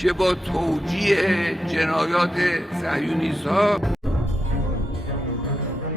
چه با توجیه جنایات صهیونیست‌ها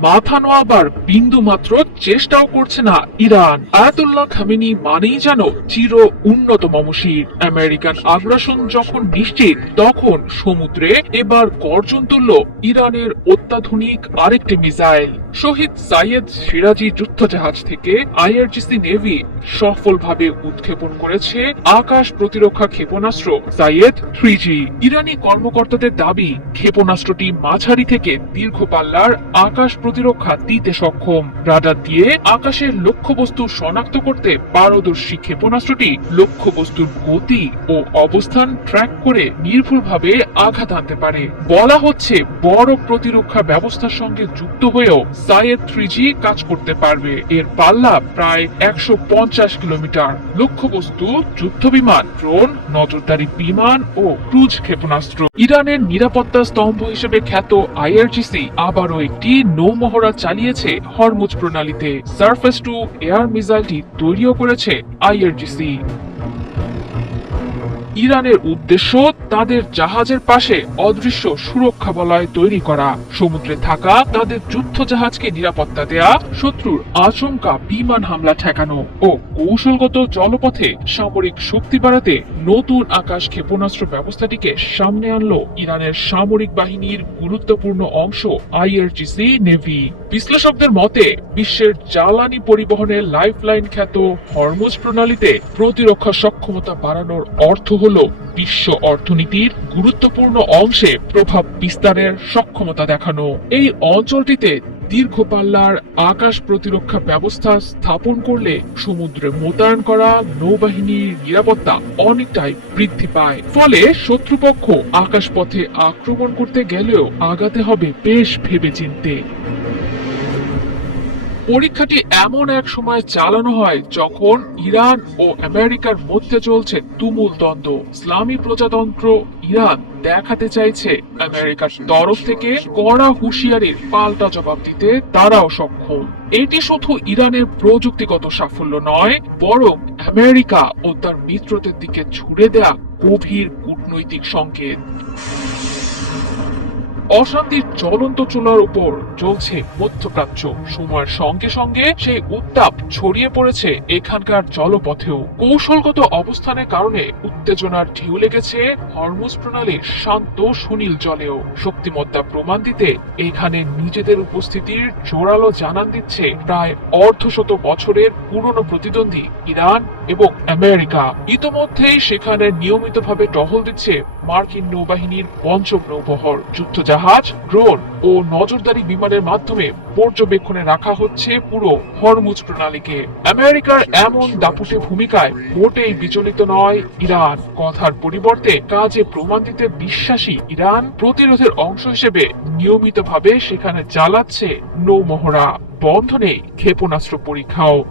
মাথা নোয়াবার বিন্দু মাত্র চেষ্টাও করছে না ইরান। আয়াতুল্লাহ খামেনি মানেই যেন চির উন্নত মমশির। আমেরিকান আগ্রাসন যখন নিশ্চিত, তখন সমুদ্রে এবার গর্জন তুলল ইরানের অত্যাধুনিক আরেকটি মিসাইল। শহীদ সাইয়েদ সিরাজি যুদ্ধজাহাজ থেকে আইআরজিসি নেভি সফলভাবে উৎক্ষেপণ করেছে আকাশ প্রতিরক্ষা ক্ষেপণাস্ত্র সাইয়েদ 3G। ইরানি কর্মকর্তাদের দাবি, ক্ষেপণাস্ত্রটি মাঝারি থেকে দীর্ঘ পাল্লার আকাশ প্রতিরক্ষা দিতে সক্ষম। রাডার দিয়ে আকাশের লক্ষ্যবস্তু শনাক্ত করতে পারদর্শী ক্ষেপণাস্ত্রটি লক্ষ্যবস্তুর গতি ও অবস্থান ট্র্যাক করে নির্ভুলভাবে আঘাত আনতে পারে। বলা হচ্ছে, বড় প্রতিরক্ষা ব্যবস্থার সঙ্গে যুক্ত হয়েও সাইয়েদ 3G কাজ করতে পারবে। এর পাল্লা প্রায় 150 কিলোমিটার। লক্ষ্যবস্তু যুদ্ধবিমান, ড্রোন, নজরদারি বিমান ও ক্রুজ ক্ষেপণাস্ত্র। ইরানের নিরাপত্তা স্তম্ভ হিসেবে খ্যাত আইআরজিসি আবারও একটি নৌমহড়া চালিয়েছে হরমুজ প্রণালীতে। সারফেস টু এয়ার মিসাইলটি তৈরিও করেছে আইআরজিসি। ইরানের উদ্দেশ্য তাদের জাহাজের পাশে অদৃশ্য সুরক্ষা বলয় তৈরি করা, সমুদ্রে থাকা তাদের যুদ্ধ জাহাজকে নিরাপত্তা দেয়া, শত্রুর আচমকা বিমান হামলা ঠেকানো ও কৌশলগত জলপথে সামরিক শক্তি বাড়াতে নতুন আকাশ ক্ষেপণাস্ত্র ব্যবস্থাটিকে সামনে আনলো ইরানের সামরিক বাহিনীর গুরুত্বপূর্ণ অংশ আইআরজিসি নেভি। বিশ্লেষকদের মতে, বিশ্বের জ্বালানি পরিবহনের লাইফলাইন খ্যাত হরমুজ প্রণালীতে প্রতিরক্ষা সক্ষমতা বাড়ানোর অর্থ হলো বিশ্ব অর্থনীতির গুরুত্বপূর্ণ অংশে প্রভাব বিস্তারের সক্ষমতা দেখানো। এই অঞ্চলটিতে দীর্ঘ পাল্লার আকাশ প্রতিরক্ষা ব্যবস্থা স্থাপন করলে সমুদ্রে মোতায়েন করা নৌবাহিনীর নিরাপত্তা অনেকটাই বৃদ্ধি পায়। ফলে শত্রুপক্ষ আকাশপথে আক্রমণ করতে গেলেও আগাতে হবে বেশ ভেবেচিন্তে। পরীক্ষাটি এমন এক সময় চালানো হয় যখন ইরান ও আমেরিকার মধ্যে চলছে তুমুল দ্বন্দ্ব। ইসলামী প্রজাতন্ত্র ইরান দেখাতে চাইছে আমেরিকার তরফ থেকে কড়া হুঁশিয়ারির পাল্টা জবাব দিতে তারাও সক্ষম। এটি শুধু ইরানের প্রযুক্তিগত সাফল্য নয়, বরং আমেরিকা ও তার মিত্রদের দিকে ছুড়ে দেয়া গভীর কূটনৈতিক সংকেত। অশান্তির জ্বলন্ত চুলার উপর জ্বলছে মধ্যপ্রাচ্য। সময়ের সঙ্গে সঙ্গে সেই উত্তাপ ছড়িয়ে পড়েছে এখানকার জলপথেও। কৌশলগত অবস্থানের কারণে উত্তেজনার ঢেউ লেগেছে হরমুজ প্রণালীর শান্ত সুনীল জলেও। শক্তিমত্তা প্রমাণ দিতে এখানে নিজেদের উপস্থিতির জোরালো জানান দিচ্ছে প্রায় অর্ধশত বছরের পুরনো প্রতিদ্বন্দ্বী ইরান এবং আমেরিকা। ইতোমধ্যেই সেখানে নিয়মিতভাবে টহল দিচ্ছে মার্কিন নৌবাহিনীর পঞ্চম নৌবহর। যুদ্ধজাহাজ, ড্রোন ও নজরদারি বিমানের মাধ্যমে পর্যবেক্ষণে রাখা হচ্ছে পুরো হরমুজ প্রণালীকে। আমেরিকার এমন দাপুটে ভূমিকায় মোটেই বিচলিত নয় ইরান। কথার পরিবর্তে কাজে প্রমাণ দিতে বিশ্বাসী ইরান প্রতিরোধের অংশ হিসেবে নিয়মিতভাবে সেখানে চালাচ্ছে নৌমহড়া। বন্ধ নেই ক্ষেপণাস্ত্র পরীক্ষাও।